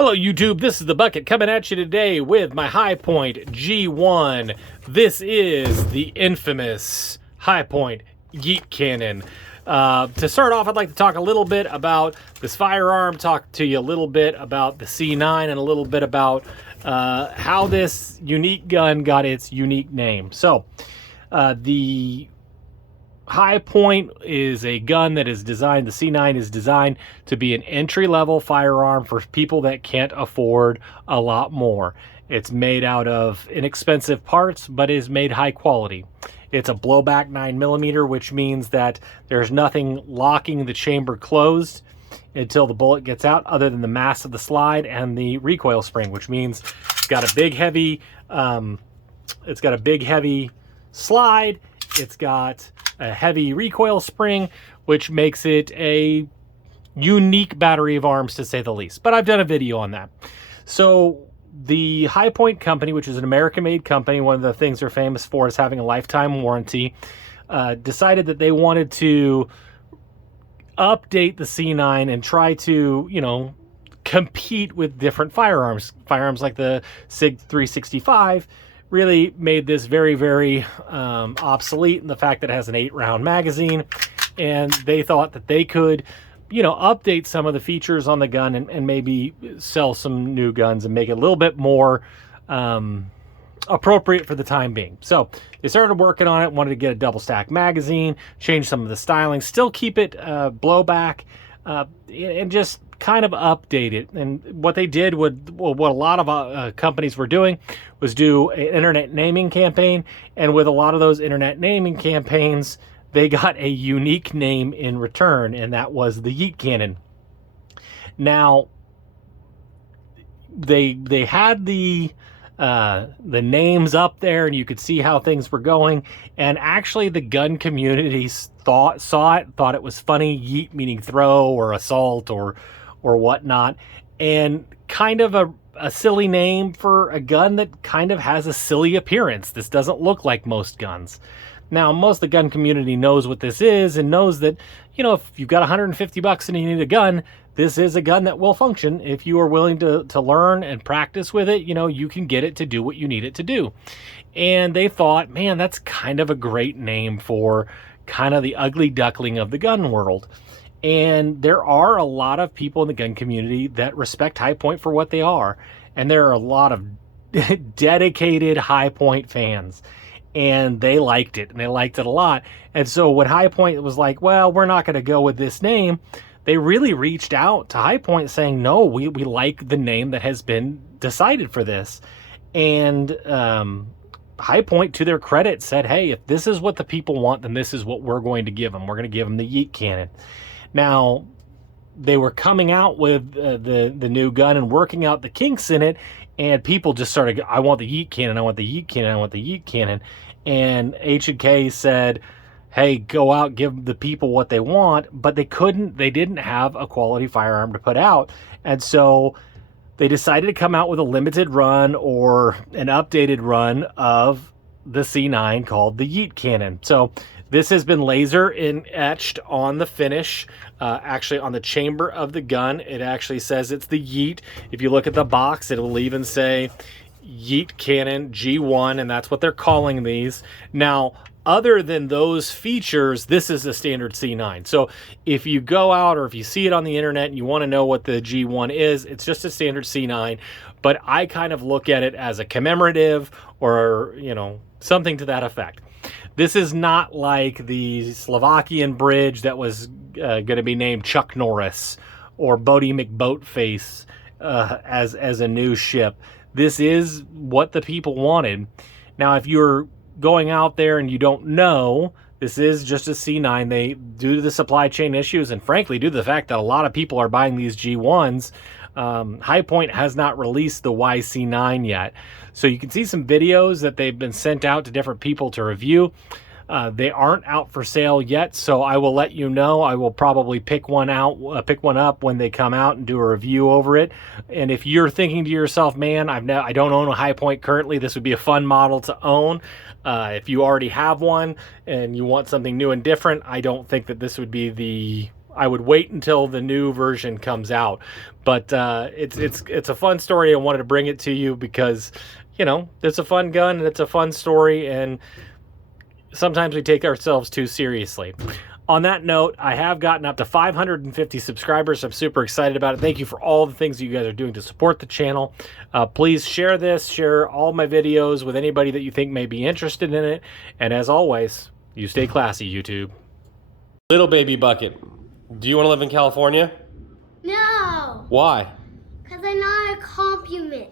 Hello YouTube, this is the Bucket coming at you today with my High Point G1. This is the infamous High Point Yeet Cannon. To start off, I'd like to talk a little bit about this firearm, talk to you a little bit about the C9, and a little bit about how this unique gun got its unique name. So, the High Point is a gun that is designed, the C9 is designed to be an entry-level firearm for people that can't afford a lot more. It's made out of inexpensive parts, but is made high quality. It's a blowback 9mm, which means that there's nothing locking the chamber closed until the bullet gets out, other than the mass of the slide and the recoil spring, which means it's got a big heavy slide. It's got a heavy recoil spring, which makes it a unique battery of arms, to say the least. But I've done a video on that. So the High Point company, which is an American-made company, one of the things they're famous for is having a lifetime warranty, decided that they wanted to update the C9 and try to, you know, compete with different firearms. Firearms like the SIG 365 really made this very, very obsolete in the fact that it has an 8-round magazine, and they thought that they could, you know, update some of the features on the gun and maybe sell some new guns and make it a little bit more appropriate for the time being. So they started working on it, wanted to get a double stack magazine, change some of the styling, still keep it blowback, and just kind of update it. And what they did, what a lot of companies were doing, was do an internet naming campaign. And with a lot of those internet naming campaigns, they got a unique name in return, and that was the Yeet Cannon. Now, they had the names up there, and you could see how things were going. And actually, the gun community saw it, thought it was funny. Yeet meaning throw or assault or whatnot, and kind of a silly name for a gun that kind of has a silly appearance. This doesn't look like most guns. Now, most of the gun community knows what this is and knows that, you know, if you've got $150 and you need a gun, this is a gun that will function. If you are willing to learn and practice with it, you know, you can get it to do what you need it to do. And they thought, man, that's kind of a great name for kind of the ugly duckling of the gun world. And there are a lot of people in the gun community that respect High Point for what they are. And there are a lot of dedicated High Point fans. And they liked it, and they liked it a lot. And so when High Point was like, well, we're not going to go with this name, they really reached out to High Point saying, no, we like the name that has been decided for this. And High Point, to their credit, said, hey, if this is what the people want, then this is what we're going to give them. We're going to give them the Yeet Cannon. Now, they were coming out with the new gun and working out the kinks in it, and people just started, I want the Yeet Cannon, I want the Yeet Cannon, I want the Yeet Cannon. And H&K said, hey, go out, give the people what they want, but they didn't have a quality firearm to put out. And so they decided to come out with a limited run or an updated run of the C9 called the Yeet Cannon. So this has been laser etched on the finish, actually on the chamber of the gun. It actually says it's the Yeet. If you look at the box, it will even say Yeet Cannon G1, and that's what they're calling these. Now, other than those features, this is a standard C9. So if you go out or if you see it on the internet and you want to know what the G1 is, it's just a standard C9. But I kind of look at it as a commemorative or, you know, something to that effect. This is not like the Slovakian bridge that was going to be named Chuck Norris or Bodie McBoatface as a new ship. This is what the people wanted. Now, if you're going out there and you don't know, this is just a C9. They, due to the supply chain issues and frankly due to the fact that a lot of people are buying these G1s, High Point has not released the YC9 yet. So you can see some videos that they've been sent out to different people to review. They aren't out for sale yet, so I will let you know. I will probably pick one up when they come out and do a review over it. And if you're thinking to yourself, man, I don't own a High Point currently, this would be a fun model to own. If you already have one and you want something new and different, I don't think that this would be the I would wait until the new version comes out. But it's a fun story. I wanted to bring it to you because, you know, it's a fun gun and it's a fun story, and sometimes we take ourselves too seriously. On that note, I have gotten up to 550 subscribers. I'm super excited about it. Thank you for all the things you guys are doing to support the channel. Please share this, share all my videos with anybody that you think may be interested in it. And as always, you stay classy, YouTube. Little baby bucket, do you want to live in California? No. Why? Because I'm not a compliment.